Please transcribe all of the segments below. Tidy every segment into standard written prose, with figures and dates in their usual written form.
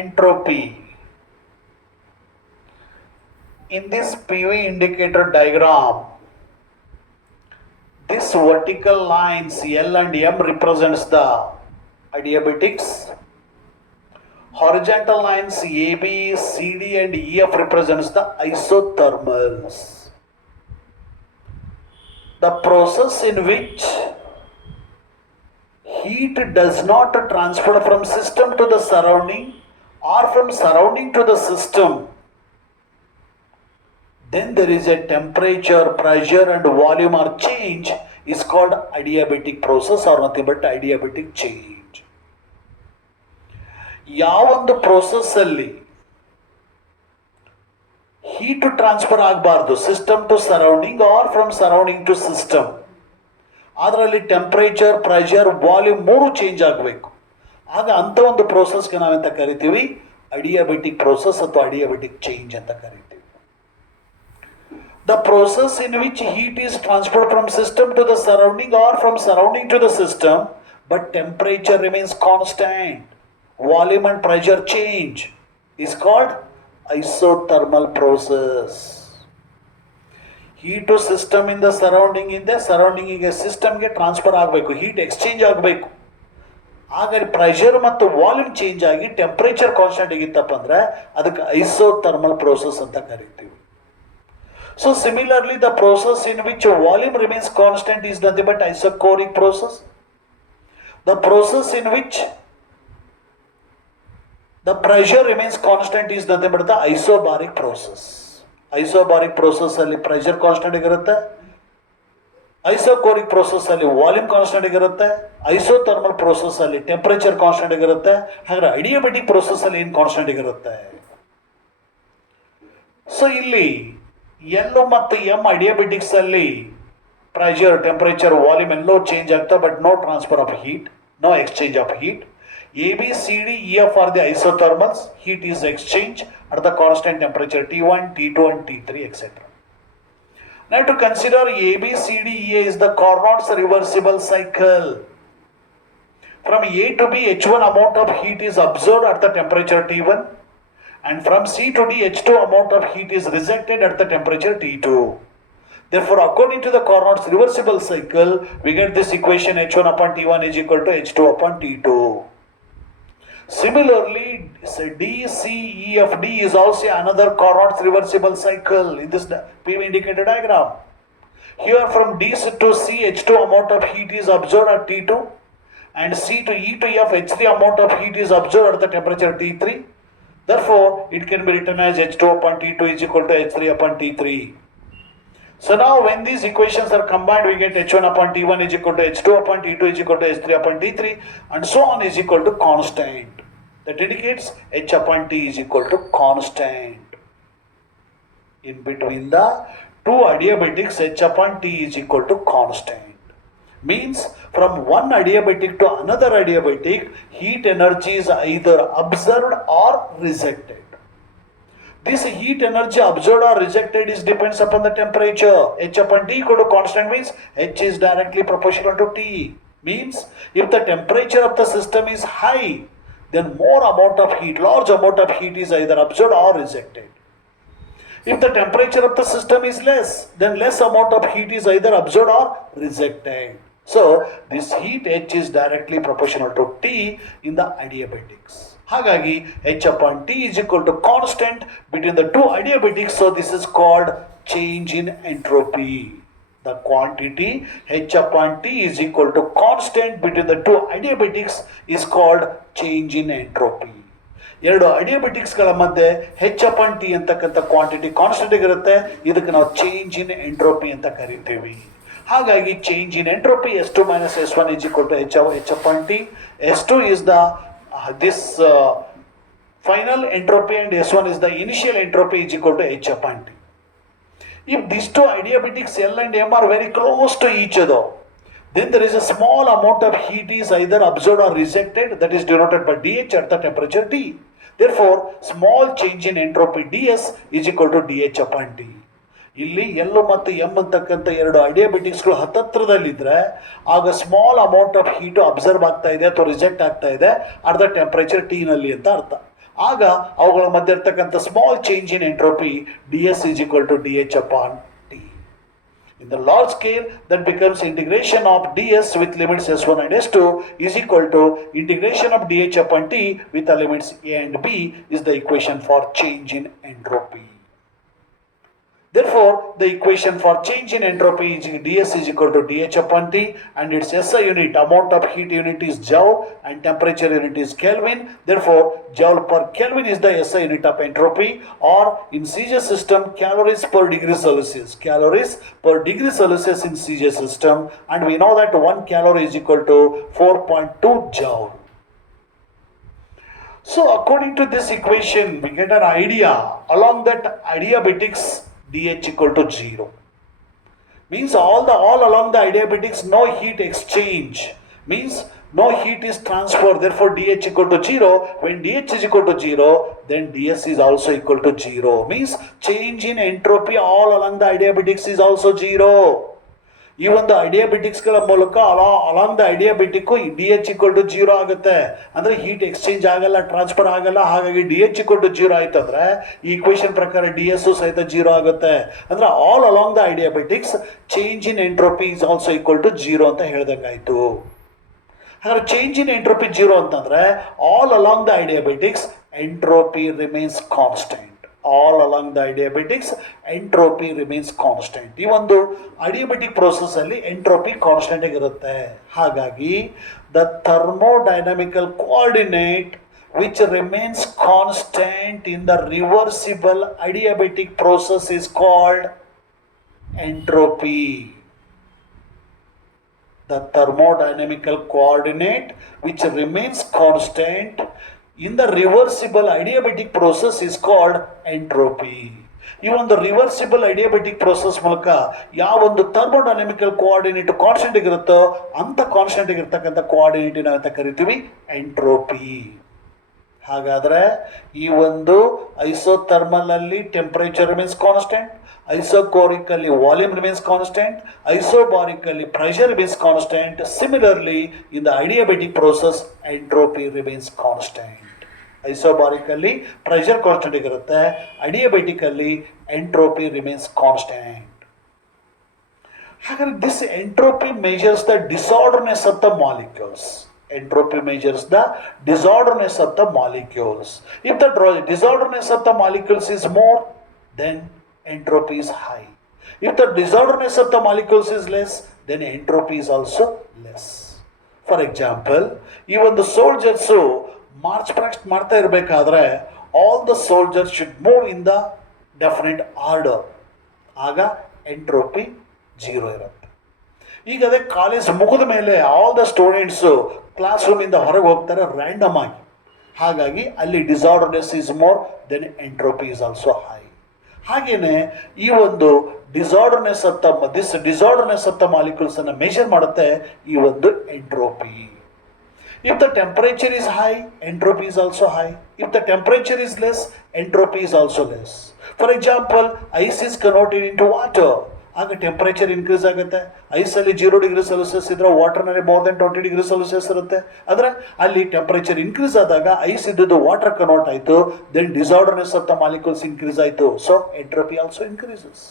entropy. In this PV indicator diagram, this vertical lines L and M represents the adiabatics. Horizontal lines AB, CD and EF represents the isothermals. The process in which heat does not transfer from system to the surrounding or from surrounding to the system, then there is a temperature, pressure and volume or change is called adiabatic process or nothing but adiabatic change. ಯಾವೊಂದು process ಅಲ್ಲಿ heat transfer ಆಗಬಾರ್ದು system to surrounding or from surrounding to system, ಅದರಲ್ಲಿ temperature, pressure, volume ಮೂರು ಚೇಂಜ್ ಆಗಬೇಕು. ಆಗ ಅಂಥ ಒಂದು ಪ್ರೋಸೆಸ್ಗೆ ನಾವೆಂತ ಕರಿತೀವಿ? ಅಡಿಯಾಬೆಟಿಕ್ ಪ್ರೋಸೆಸ್ ಅಥವಾ ಅಡಿಯಾಬೆಟಿಕ್ ಚೇಂಜ್ ಅಂತ ಕರಿತೀವಿ. The process in which heat is transferred from system to the surrounding or from surrounding to the system, but temperature remains constant, volume and pressure change, is called isothermal process. Heat to system in the surrounding ಗೆ ಸಿಸ್ಟಮ್ಗೆ ಟ್ರಾನ್ಸ್ಫರ್ ಆಗಬೇಕು, heat exchange ಆಗಬೇಕು. ಹಾಗಾಗಿ ಪ್ರೆಷರ್ ಮತ್ತು volume change ಆಗಿ temperature constant ಆಗಿತ್ತಪ್ಪ ಅಂದರೆ ಅದಕ್ಕೆ ಐಸೋಥರ್ಮಲ್ ಪ್ರೋಸೆಸ್ ಅಂತ ಕರಿತೀವಿ. So similarly, the process in which volume remains constant is nothing but isochoric process. The process in which the pressure remains constant is nothing but the isobaric process. Isobaric process ಅಲ್ಲಿ pressure constant ಆಗಿರುತ್ತೆ, ಐಸೋಕೋರಿಕ್ ಪ್ರೋಸೆಸ್ ಅಲ್ಲಿ volume constant ಆಗಿರುತ್ತೆ, isothermal process ಅಲ್ಲಿ temperature constant ಆಗಿರುತ್ತೆ. ಹಾಗಾದ್ರೆ ಅಡಿಯಾಬೆಟಿಕ್ ಪ್ರೋಸೆಸ್ ಅಲ್ಲಿ ಏನು ಕಾನ್ಸ್ಟೆಂಟ್ ಆಗಿರುತ್ತೆ? ಸೊ ಇಲ್ಲಿ ಎಲ್ ಮತ್ತು ಎಂ ಅಡಿಯಾಬೆಟಿಕ್ಸ್ ಅಲ್ಲಿ ಪ್ರೆಷರ್, ಟೆಂಪರೇಚರ್, ವಾಲ್ಯೂಮ್ ಎಲ್ಲೋ ಚೇಂಜ್ ಆಗ್ತವೆ, but no transfer of heat, no exchange of heat. ABCD EF are the isothermals. Heat is exchanged at the constant temperature T1, T2 and T3 etc. Now to consider ABCDEA is the Carnot's reversible cycle. From A to B, H1 amount of heat is absorbed at the temperature T1 and from C to D, H2 amount of heat is rejected at the temperature T2. Therefore, according to the Carnot's reversible cycle, we get this equation H1 upon T1 is equal to H2 upon T2. Similarly, DCEFD is also another Carnot's reversible cycle in this PV indicator diagram. Here from D to C, H2 amount of heat is absorbed at T2 and C to E to F, H3 amount of heat is absorbed at the temperature T3. Therefore, it can be written as H2 upon T2 is equal to H3 upon T3. So now when these equations are combined, we get H1 upon T1 is equal to H2 upon T2 is equal to H3 upon T3 and so on is equal to constant. That indicates H upon T is equal to constant. In between the two adiabatics, H upon T is equal to constant. Means from one adiabatic to another adiabatic, heat energy is either absorbed or rejected. This heat energy absorbed or rejected is depends upon the temperature. H upon T equal to constant means H is directly proportional to T. Means if the temperature of the system is high, then more amount of heat, large amount of heat is either absorbed or rejected. If the temperature of the system is less, then less amount of heat is either absorbed or rejected. So this heat H is directly proportional to T in the adiabatics. ಹಾಗಾಗಿ H upon T is equal to constant between the two adiabatics. So this is called change in entropy. The quantity H upon T is equal to constant between the two adiabatics is called change in entropy. ಎರಡು ಅಡಿಯಾಬೆಟಿಕ್ಸ್ಗಳ ಮಧ್ಯೆ H upon T ಅಂತಕ್ಕಂಥ quantity constant ಆಗಿರುತ್ತೆ. ಇದಕ್ಕೆ ನಾವು change in entropy ಅಂತ ಕರಿತೀವಿ. ಹಾಗಾಗಿ change in entropy S2 minus S1 is equal to H upon T. S2 is the final entropy and S1 is the initial entropy is equal to H upon T. If these two adiabatics L and M are very close to each other, then there is a small amount of heat is either absorbed or rejected, that is denoted by dH at the temperature T. Therefore, small change in entropy ds is equal to dH upon T. ಇಲ್ಲಿ L ಮತ್ತು M ಅಂತಕ್ಕಂಥ ಎರಡು ಅಡಿಯಾಬೆಟಿಕ್ಸ್ಗಳು ಹತ್ತತ್ರದಲ್ಲಿದ್ದರೆ ಆಗ small amount of heat observe ಆಗ್ತಾ ಇದೆ ಅಥವಾ ರಿಜೆಕ್ಟ್ ಆಗ್ತಾ ಇದೆ ಅಟ್ ದ ಟೆಂಪರೇಚರ್ T ನಲ್ಲಿ ಅಂತ ಅರ್ಥ. ಆಗ ಅವುಗಳ ಮಧ್ಯೆ ಇರ್ತಕ್ಕಂಥ small change in entropy ds is equal to dH upon T. In the large scale, that becomes integration of ds with limits s1 and s2 is equal to integration of dH upon T with the limits a and b is the equation for change in entropy. Therefore, the equation for change in entropy is ds is equal to dH upon T, and its SI unit, amount of heat unit, is joule and temperature unit is Kelvin. Therefore, joule per Kelvin is the SI unit of entropy, or in CJ system, calories per degree Celsius. Calories per degree Celsius in CJ system, and we know that 1 calorie is equal to 4.2 joule. So, according to this equation, we get an idea. Along that adiabatics, dH equal to 0. Means all along the adiabatics, no heat exchange. Means no heat is transferred. Therefore, dH equal to 0. When dH is equal to 0, then ds is also equal to 0. Means change in entropy all along the adiabatics is also 0. ಈ ಒಂದು ಐಡಿಯಾಬಿಟಿಕ್ಸ್ಗಳ ಮೂಲಕ along the ಐಡಿಯಾಬಿಟಿಕ್ ಡಿ.ಎಚ್ equal to 0 ಆಗುತ್ತೆ. ಅಂದರೆ heat exchange ಆಗಲ್ಲ, ಟ್ರಾನ್ಸ್ಫರ್ ಆಗಲ್ಲ. ಹಾಗಾಗಿ ಡಿ.ಎಚ್ ಈಕ್ವಲ್ ಟು 0 ಆಯ್ತು ಅಂದರೆ ಈ ಇಕ್ವೇಷನ್ ಪ್ರಕಾರ ಡಿ.ಎಸ್ ಸಹಿತ 0 ಆಗುತ್ತೆ. ಅಂದರೆ all along the adiabatics change in entropy is also equal to 0 ಅಂತ ಹೇಳ್ದಂಗಾಯ್ತು. ಹಾಗಾದ್ರೆ ಚೇಂಜ್ ಇನ್ ಎಂಟ್ರೋಪಿ 0 ಅಂತಂದರೆ all along the adiabatics entropy remains constant. All along the adiabatics entropy remains constant. ಈ ಒಂದು ಐಡಿಯಾಬಿಟಿಕ್ ಪ್ರೋಸೆಸ್ ಅಲ್ಲಿ ಎಂಟ್ರೋಪಿ ಕಾನ್ಸ್ಟೆಂಟ್ ಆಗಿರುತ್ತೆ. ಹಾಗಾಗಿ the thermodynamical coordinate which remains constant in the reversible adiabatic process is called entropy. The thermodynamical coordinate which remains constant in the reversible adiabatic process is called entropy. ಈ ಒಂದು ರಿವರ್ಸಿಬಲ್ ಐಡಿಯಾಬೆಟಿಕ್ ಪ್ರೋಸೆಸ್ ಮೂಲಕ ಯಾವ ಒಂದು ಥರ್ಮೋಡೈನಮಿಕಲ್ ಕೋಆರ್ಡಿನೇಟ್ ಕಾನ್ಸ್ಟೆಂಟ್ ಆಗಿರುತ್ತೋ ಅಂತ ಕಾನ್ಸ್ಟೆಂಟ್ ಆಗಿರ್ತಕ್ಕಂಥ ಕೋಆರ್ಡಿನೇಟಿನ ಅಂತ ಕರಿತೀವಿ ಎಂಟ್ರೋಪಿ. ಹಾಗಾದರೆ ಈ ಒಂದು ಐಸೋಥರ್ಮಲ್ ಅಲ್ಲಿ ಟೆಂಪರೇಚರ್ ರಿಮೇನ್ಸ್ ಕಾನ್ಸ್ಟೆಂಟ್, ಐಸೋಕೋರಿಕ್ ಅಲ್ಲಿ ವಾಲ್ಯೂಮ್ ರಿಮೇನ್ಸ್ ಕಾನ್ಸ್ಟೆಂಟ್, ಐಸೋಬಾರಿಕ್ ಅಲ್ಲಿ pressure remains constant. Similarly in the adiabatic process entropy remains constant. Isobaric ಅಲ್ಲಿ ಪ್ರೆಷರ್ ಕಾನ್ಸ್ಟೆಂಟ್ ಆಗಿರುತ್ತೆ, ಅಡಿಯಾಬೆಟಿಕ್ ಅಲ್ಲಿ ಎಂಟ್ರೋಪಿ ರಿಮೇನ್ಸ್ ಕಾನ್ಸ್ಟೆಂಟ್. ಹಾಗಾದ್ರೆ this entropy measures the disorderness of the molecules. Entropy measures the disorderness of the molecules. If the disorderness of the molecules is more, then entropy is high. If the disorderness of the molecules is less, then entropy is also less. For example, even the soldiers march past ಮಾಡ್ತಾ ಇರಬೇಕಾದ್ರೆ all the soldiers should move in the definite order. ಆಗ entropy 0 ಇರುತ್ತೆ. ಈಗ ಅದೇ college ಮುಗಿದ ಮೇಲೆ all the students class ರೂಮಿಂದ ಹೊರಗೆ ಹೋಗ್ತಾರೆ ರ್ಯಾಂಡಮ್ ಆಗಿ. ಹಾಗಾಗಿ ಅಲ್ಲಿ disorderness is more then entropy is also high. ಹಾಗೆಯೇ ಈ ಒಂದು ಡಿಸಾರ್ಡರ್ನೆಸ್ ಆಫ್ ದ ಮಾಲಿಕ್ಯೂಲ್ಸ್ ಅನ್ನು ಮೆಷರ್ ಮಾಡುತ್ತೆ ಈ ಒಂದು entropy. If the temperature is high, entropy is also high. If the temperature is less, entropy is also less. For example, ice is converted into water. ಆಗ temperature increase ಆಗುತ್ತೆ. ಐಸಲ್ಲಿ 0 degree Celsius ಇದ್ರೆ ವಾಟರ್ನಲ್ಲಿ more than 20 degree Celsius ಇರುತ್ತೆ. ಅಂದರೆ ಅಲ್ಲಿ temperature increase ಆದಾಗ ice ಇದ್ದದ್ದು ವಾಟರ್ ಕನ್ವರ್ಟ್ ಆಯಿತು, then disorderness of the molecules increase ಆಯಿತು. So entropy also increases.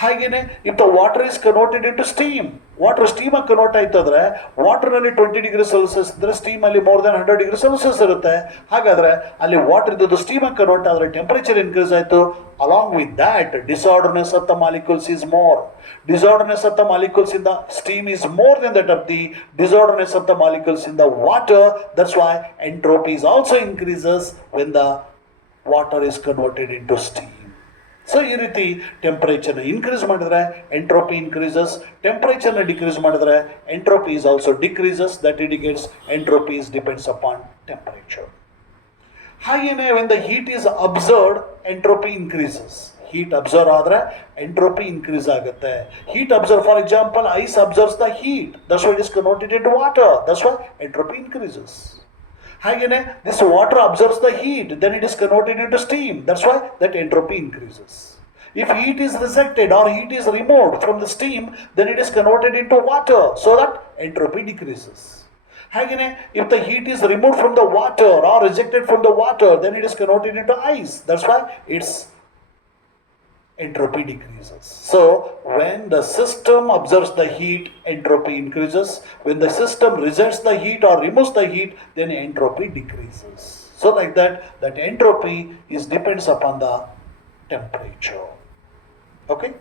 ಹಾಗೆಯೇ if the water is converted into steam, water ಸ್ಟೀಮಾಗಿ ಕನ್ವರ್ಟ್ ಆಯ್ತು ಅಂದರೆ ವಾಟರ್ನಲ್ಲಿ 20 ಡಿಗ್ರಿ ಸೆಲ್ಸಿಯಸ್ ಇದ್ದರೆ ಸ್ಟೀಮಲ್ಲಿ ಮೋರ್ ದೆನ್ 100 ಡಿಗ್ರಿ ಸೆಲ್ಸಿಯಸ್ ಇರುತ್ತೆ. ಹಾಗಾದರೆ ಅಲ್ಲಿ ವಾಟರ್ ಇದ್ದದ್ದು ಸ್ಟೀಮಾಗಿ ಕನ್ವರ್ಟ್ ಆದರೆ ಟೆಂಪರೇಚರ್ ಇನ್ಕ್ರೀಸ್ ಆಯಿತು. Along with that disorderness of the molecules is more. Disorderness of the molecules in the steam is more than that of the disorderness of the molecules in the water. That's why entropy also increases when the water is converted into steam. So ಈ ರೀತಿ ಟೆಂಪರೇಚರ್ನ increase ಮಾಡಿದ್ರೆ entropy increases, ಟೆಂಪರೇಚರ್ನ decrease ಮಾಡಿದ್ರೆ entropy is also decreases. That indicates entropy is depends upon temperature. ಹಾಗೆಯೇ when the heat is absorbed entropy increases. Heat absorb ಆದರೆ entropy increase ಆಗುತ್ತೆ. Heat absorb, for example ice absorbs the heat, that's why it is converted into water, that's why entropy increases. ಹಾಗೆಯೇ this water absorbs the heat, then it is converted into steam, that's why that entropy increases. If heat is rejected or heat is removed from the steam, then it is converted into water, so that entropy decreases. ಹಾಗೆಯೇ if the heat is removed from the water or rejected from the water, then it is converted into ice. That's why its entropy decreases. So when the system observes the heat, entropy increases. When the system rejects the heat or removes the heat, then entropy decreases. So like that entropy is depends upon the temperature. Okay.